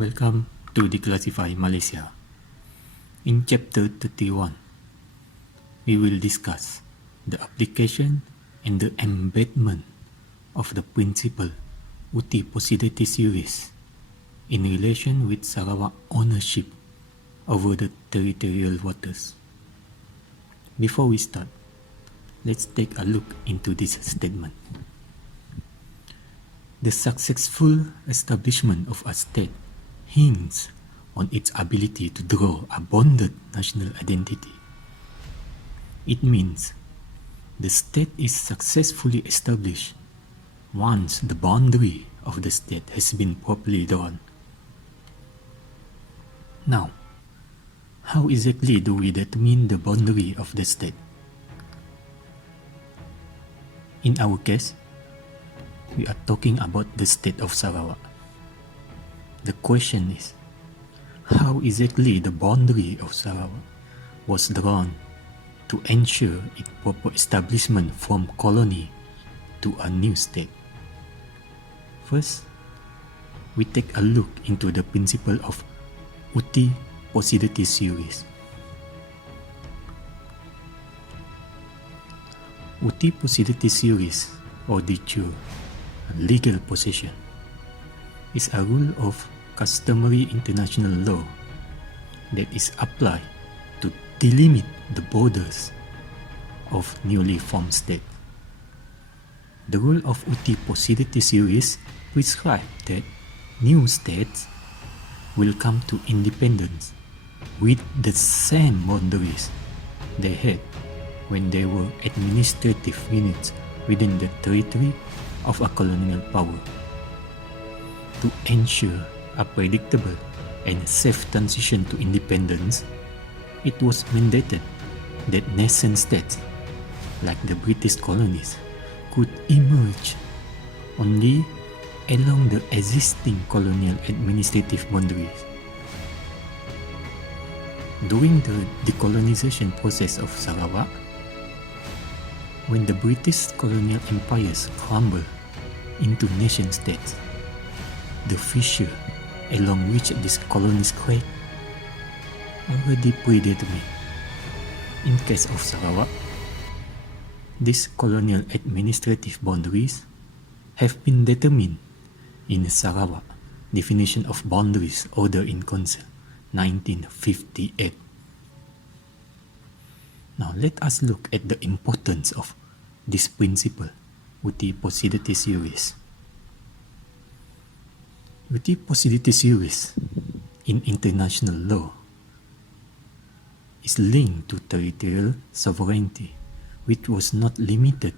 Welcome to Declassify Malaysia. In Chapter 31, we will discuss the application and the embedment of the principle Uti Possidetis Iuris in relation with Sarawak ownership over the territorial waters. Before we start, let's take a look into this statement. The successful establishment of a state hinges on its ability to draw a bonded national identity. It means the state is successfully established once the boundary of the state has been properly drawn. Now, how exactly do we determine the boundary of the state? In our case, we are talking about the state of Sarawak. The question is, how exactly the boundary of Sarawak was drawn to ensure its proper establishment from colony to a new state? First, we take a look into the principle of Uti Possidetis Iuris. Uti Possidetis Iuris, or de jure, legal possession, is a rule of customary international law that is applied to delimit the borders of newly formed states. The rule of Uti Possidetis Iuris prescribes that new states will come to independence with the same boundaries they had when they were administrative units within the territory of a colonial power. To ensure a predictable and safe transition to independence, it was mandated that nascent states, like the British colonies, could emerge only along the existing colonial administrative boundaries. During the decolonization process of Sarawak, when the British colonial empires crumbled into nation-states, the fissure along which these colonies cracked already predetermined. In case of Sarawak, these colonial administrative boundaries have been determined in Sarawak Definition of Boundaries Order in Council 1958. Now let us look at the importance of this principle, Uti Possidetis Iuris. Uti Possidetis Iuris in international law is linked to territorial sovereignty, which was not limited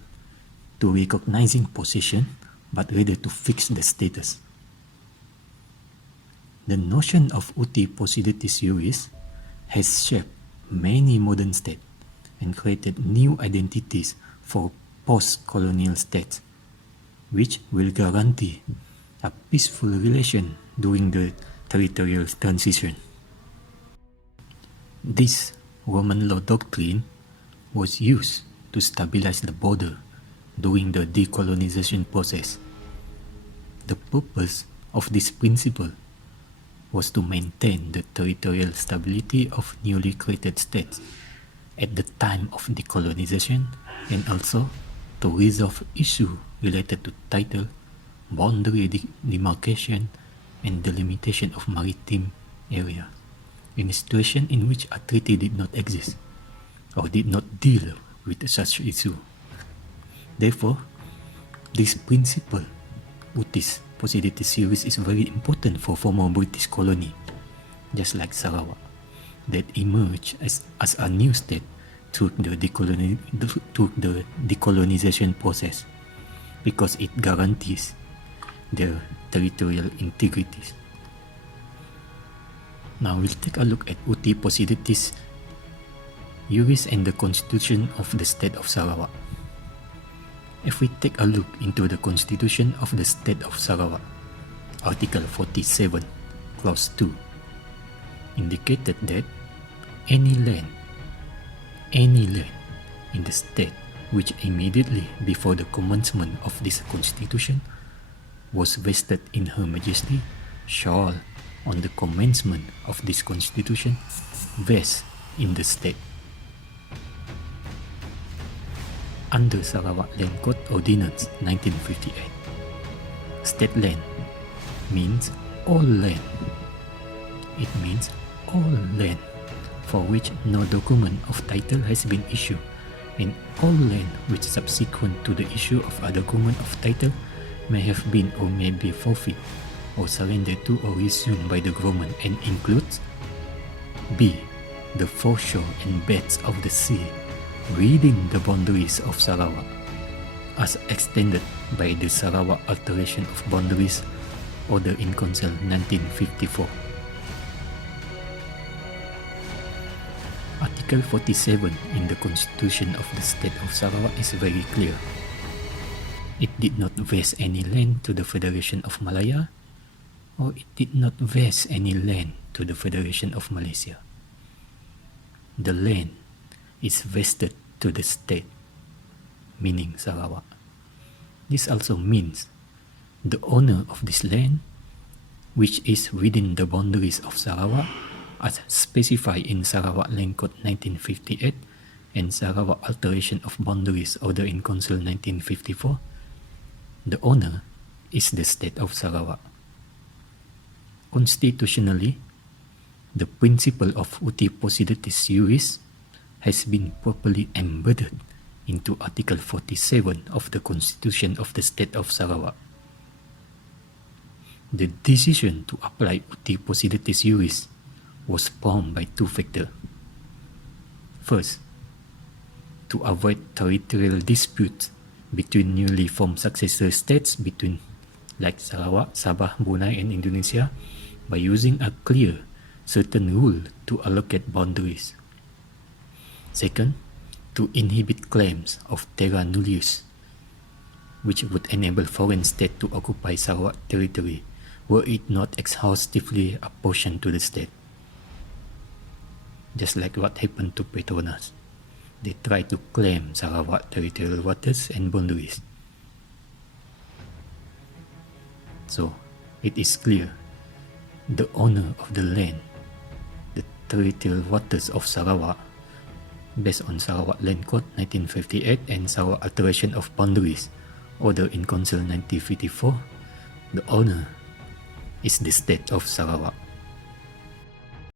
to recognizing possession but rather to fix the status. The notion of Uti Possidetis Iuris has shaped many modern states and created new identities for post-colonial states, which will guarantee a peaceful relation during the territorial transition. This Roman law doctrine was used to stabilize the border during the decolonization process. The purpose of this principle was to maintain the territorial stability of newly created states at the time of decolonization, and also to resolve issues related to title, boundary demarcation, and delimitation of maritime area in a situation in which a treaty did not exist or did not deal with such issue. Therefore, this principle, Uti Possidetis Iuris, is very important for former British colony, just like Sarawak, that emerged as a new state through the decolonization process, because it guarantees their territorial integrity. Now we'll take a look at Uti Possidetis Iuris and the Constitution of the State of Sarawak. If we take a look into the Constitution of the State of Sarawak, Article 47, Clause 2, indicated that any land in the state which immediately before the commencement of this constitution was vested in Her Majesty shall on the commencement of this constitution vests in the state. Under Sarawak Land Court Ordinance 1958, state land means all land. It means all land for which no document of title has been issued, and all land which subsequent to the issue of a document of title may have been or may be forfeit or surrendered to or resumed by the government, and includes B. The foreshore and beds of the sea within the boundaries of Sarawak as extended by the Sarawak Alteration of Boundaries Order in Council 1954. Article 47 in the Constitution of the State of Sarawak is very clear. It did not vest any land to the Federation of Malaya, or it did not vest any land to the Federation of Malaysia. The land is vested to the state, meaning Sarawak. This also means the owner of this land, which is within the boundaries of Sarawak, as specified in Sarawak Land Code 1958 and Sarawak Alteration of Boundaries Order in Council 1954, the owner is the state of Sarawak. Constitutionally, the principle of Uti Possidetis Iuris has been properly embedded into Article 47 of the Constitution of the State of Sarawak. The decision to apply Uti Possidetis Iuris was prompted by two factors. First, to avoid territorial disputes between newly formed successor states between like Sarawak, Sabah, Brunei and Indonesia by using a clear, certain rule to allocate boundaries. Second, to inhibit claims of terra nullius, which would enable foreign state to occupy Sarawak territory were it not exhaustively apportioned to the state. Just like what happened to Petronas. They tried to claim Sarawak territorial waters and boundaries. So, it is clear, the owner of the land, the territorial waters of Sarawak, based on Sarawak Land Code 1958 and Sarawak Alteration of Boundaries Order in Council 1954, the owner is the state of Sarawak.